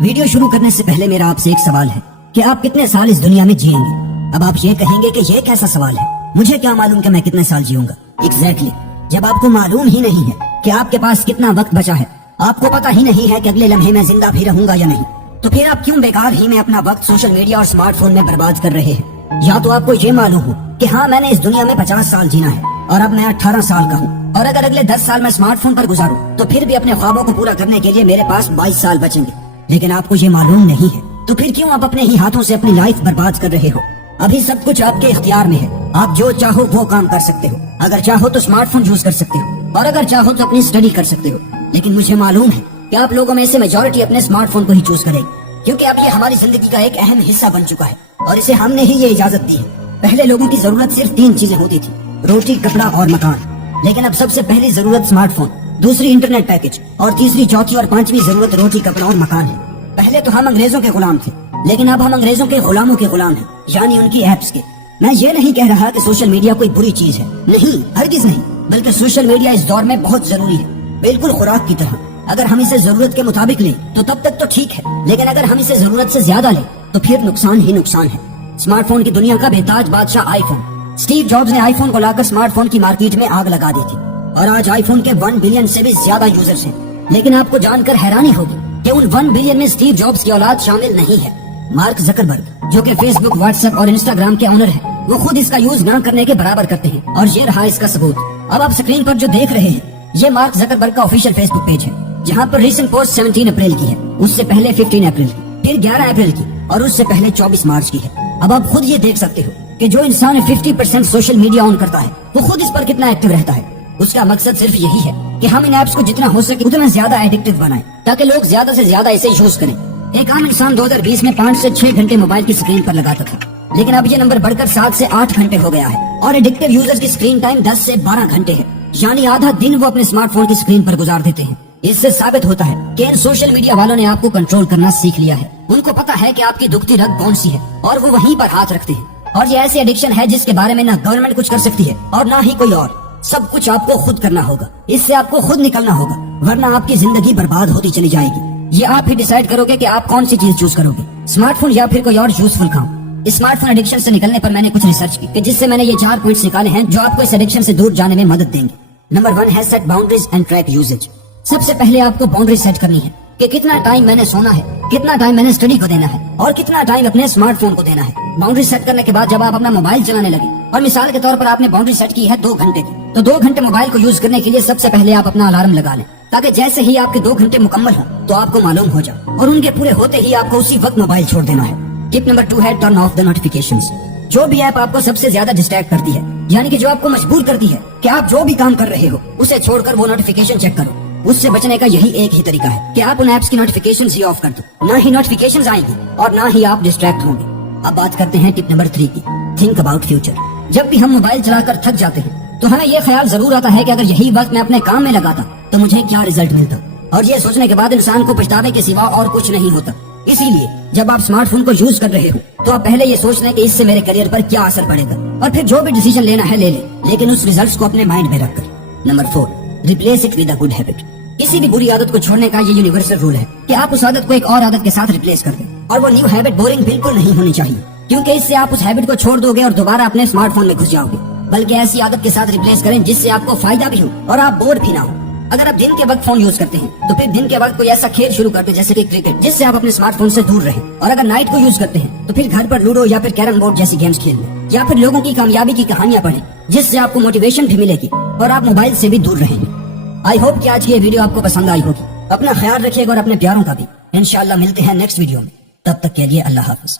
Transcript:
Video شروع کرنے سے پہلے میرا آپ سے ایک سوال ہے کہ آپ کتنے سال اس دنیا میں جئیں گے؟ اب آپ یہ کہیں گے کہ یہ کیسا سوال ہے، مجھے کیا معلوم کہ میں کتنے سال جیوں گا؟ ایگزیکٹلی، جب آپ کو معلوم ہی نہیں ہے کہ آپ کے پاس کتنا وقت بچا ہے، آپ کو پتا ہی نہیں ہے کہ اگلے لمحے میں زندہ بھی رہوں گا یا نہیں، تو پھر آپ کیوں بیکار ہی میں اپنا وقت سوشل میڈیا اور اسمارٹ فون میں برباد کر رہے ہیں؟ یا تو آپ کو یہ معلوم ہو کہ ہاں میں نے اس دنیا میں 50 سال جینا ہے اور اب میں 18 سال کا ہوں، اور اگر اگلے 10 سال میں اسمارٹ فون پر گزاروں تو پھر بھی اپنے خوابوں کو پورا کرنے کے لیے میرے پاس 22 سال بچیں گے، لیکن آپ کو یہ معلوم نہیں ہے، تو پھر کیوں آپ اپنے ہی ہاتھوں سے اپنی لائف برباد کر رہے ہو؟ ابھی سب کچھ آپ کے اختیار میں ہے، آپ جو چاہو وہ کام کر سکتے ہو، اگر چاہو تو اسمارٹ فون یوز کر سکتے ہو، اور اگر چاہو تو اپنی اسٹڈی کر سکتے ہو، لیکن مجھے معلوم ہے کہ آپ لوگوں میں سے میجورٹی اپنے اسمارٹ فون کو ہی چوز کرے گی، کیونکہ اب یہ ہماری زندگی کا ایک اہم حصہ بن چکا ہے اور اسے ہم نے ہی یہ اجازت دی ہے۔ پہلے لوگوں کی ضرورت صرف 3 چیزیں ہوتی تھی، روٹی، کپڑا اور مکان، لیکن اب سب سے پہلی ضرورت اسمارٹ فون، دوسری انٹرنیٹ پیکج، اور تیسری، چوتھی اور پانچویں ضرورت روٹی، کپڑا اور مکان ہے۔ پہلے تو ہم انگریزوں کے غلام تھے، لیکن اب ہم انگریزوں کے غلاموں کے غلام ہیں، یعنی ان کی ایپس کے۔ میں یہ نہیں کہہ رہا کہ سوشل میڈیا کوئی بری چیز ہے، نہیں، ہرگز نہیں، بلکہ سوشل میڈیا اس دور میں بہت ضروری ہے، بالکل خوراک کی طرح۔ اگر ہم اسے ضرورت کے مطابق لیں تو تب تک تو ٹھیک ہے، لیکن اگر ہم اسے ضرورت سے زیادہ لیں تو پھر نقصان ہی نقصان ہے۔ اسمارٹ فون کی دنیا کا بے تاج بادشاہ آئی فون، اسٹیو جابز نے آئی فون کو لا کر اسمارٹ فون کی مارکیٹ میں آگ لگا دی تھی، اور آج آئی فون کے 1 بلین سے بھی زیادہ یوزرز ہیں۔ لیکن آپ کو جان کر حیرانی ہوگی کہ ان 1 بلین میں اسٹیو جابز کی اولاد شامل نہیں ہے۔ مارک زکربرگ، جو کہ فیس بک، واٹس ایپ اور انسٹاگرام کے اونر ہیں، وہ خود اس کا یوز نہ کرنے کے برابر کرتے ہیں، اور یہ رہا اس کا ثبوت۔ اب آپ سکرین پر جو دیکھ رہے ہیں یہ مارک زکربرگ کا آفیشیل فیس بک پیج ہے، جہاں پر ریسنٹ پوسٹ 17 اپریل کی ہے، اس سے پہلے 15 اپریل کی، پھر 11 اپریل کی، اور اس سے پہلے 24 مارچ کی ہے۔ اب آپ خود یہ دیکھ سکتے ہو کہ جو انسان 50% سوشل میڈیا آن کرتا ہے وہ خود اس پر کتنا ایکٹیو رہتا ہے۔ اس کا مقصد صرف یہی ہے کہ ہم ان ایپس کو جتنا ہو سکے اتنا زیادہ ایڈکٹیو بنائیں تاکہ لوگ زیادہ سے زیادہ اسے یوز کریں۔ ایک عام انسان 2020 میں 5 سے 6 گھنٹے موبائل کی اسکرین پر لگاتا تھا، لیکن اب یہ نمبر بڑھ کر 7 سے 8 گھنٹے ہو گیا ہے، اور ایڈکٹیو یوزرز کی اسکرین ٹائم 10 سے 12 گھنٹے ہے، یعنی آدھا دن وہ اپنے اسمارٹ فون کی اسکرین پر گزار دیتے ہیں۔ اس سے ثابت ہوتا ہے کہ ان سوشل میڈیا والوں نے آپ کو کنٹرول کرنا سیکھ لیا ہے، ان کو پتا ہے کہ آپ کی دکھتی رگ کون سی ہے اور وہ وہیں پر ہاتھ رکھتے ہیں، اور یہ ایسی ایڈکشن ہے جس کے بارے میں نہ گورنمنٹ کچھ کر سکتی ہے اور نہ ہی کوئی اور، سب کچھ آپ کو خود کرنا ہوگا، اس سے آپ کو خود نکلنا ہوگا، ورنہ آپ کی زندگی برباد ہوتی چلی جائے گی۔ یہ آپ ہی ڈیسائیڈ کرو گے کہ آپ کون سی چیز چوز کرو گے، اسمارٹ فون یا پھر کوئی اور یوزفل کام۔ اسمارٹ فون ایڈکشن سے نکلنے پر میں نے کچھ ریسرچ کی کہ جس سے میں نے یہ 4 پوائنٹس نکالے ہیں جو آپ کو اس ایڈکشن سے دور جانے میں مدد دیں گے۔ نمبر 1 ہے set boundaries and track usage. سب سے پہلے آپ کو باؤنڈری سیٹ کرنی ہے کہ کتنا ٹائم میں نے سونا ہے، کتنا ٹائم میں نے اسٹڈی کو دینا ہے، اور کتنا ٹائم اپنے اسمارٹ فون کو دینا ہے۔ باؤنڈری سیٹ کرنے کے بعد جب آپ اپنا موبائل چلانے لگے، اور مثال کے طور پر آپ نے باؤنڈری سیٹ کی ہے 2 گھنٹے کی، تو 2 گھنٹے موبائل کو یوز کرنے کے لیے سب سے پہلے آپ اپنا الارم لگا لیں، تاکہ جیسے ہی آپ کے 2 گھنٹے مکمل ہوں تو آپ کو معلوم ہو جائے، اور ان کے پورے ہوتے ہی آپ کو اسی وقت موبائل چھوڑ دینا ہے۔ ٹپ نمبر 2 ہے ٹرن آف دا نوٹیفیکیشنز۔ جو بھی ایپ آپ کو سب سے زیادہ ڈسٹریکٹ کرتی ہے، یعنی کہ جو آپ کو مجبور کرتی ہے کہ آپ جو بھی کام کر رہے ہو اسے چھوڑ کر وہ نوٹیفیکیشن چیک کرو، اس سے بچنے کا یہی ایک ہی طریقہ ہے کہ آپ ان ایپس کی نوٹیفیکیشنز ہی آف کر دو، نہ ہی نوٹیفیکیشنز آئیں گی اور نہ ہی آپ ڈسٹریکٹ ہوں گے۔ اب بات کرتے ہیں ٹپ نمبر 3 کی، تھنک اباؤٹ فیوچر۔ جب بھی ہم موبائل چلا کر تھک جاتے ہیں تو ہمیں یہ خیال ضرور آتا ہے کہ اگر یہی وقت میں اپنے کام میں لگاتا تو مجھے کیا رزلٹ ملتا، اور یہ سوچنے کے بعد انسان کو پچھتاوے کے سوا اور کچھ نہیں ہوتا۔ اسی لیے جب آپ اسمارٹ فون کو یوز کر رہے ہو تو آپ پہلے یہ سوچ لیں کہ اس سے میرے کیریئر پر کیا اثر پڑے گا، اور پھر جو بھی ڈیسیژن لینا ہے لے لیں، لیکن اس ریزلٹس کو اپنے مائنڈ میں رکھ کر۔ Number 4 replace it with a good habit. کسی بھی بری عادت کو چھوڑنے کا یہ یونیورسل رول ہے کہ آپ اس عادت کو ایک اور عادت کے ساتھ ریپلیس کر دیں، اور وہ نیو ہیبٹ بورنگ بالکل نہیں ہونی چاہیے، کیونکہ اس سے آپ اس ہیبٹ کو چھوڑ دو گے اور دوبارہ اپنے اسمارٹ فون میں گھس جاؤ گے، بلکہ ایسی عادت کے ساتھ ریپلیس کریں جس سے آپ کو فائدہ بھی ہو اور آپ بور بھی نہ ہو۔ اگر آپ دن کے وقت فون یوز کرتے ہیں تو پھر دن کے وقت کوئی ایسا کھیل شروع کر دیں جیسے کہ کرکٹ، جس سے آپ اپنے اسمارٹ فون سے دور رہیں، اور اگر نائٹ کو یوز کرتے ہیں تو پھر گھر پر لوڈو یا پھر کیرم بورڈ جیسی گیمز کھیل لیں، یا پھر لوگوں کی کامیابی کی کہانیاں پڑھیں جس سے آپ کو موٹیویشن بھی ملے گی اور آپ موبائل سے بھی دور رہیں گے۔ آئی ہوپ کہ آج کی یہ ویڈیو آپ کو پسند آئی ہوگی۔ اپنا خیال رکھیے گا اور اپنے پیاروں کا بھی۔ انشاءاللہ ملتے ہیں نیکسٹ ویڈیو میں، تب تک کے لیے اللہ حافظ۔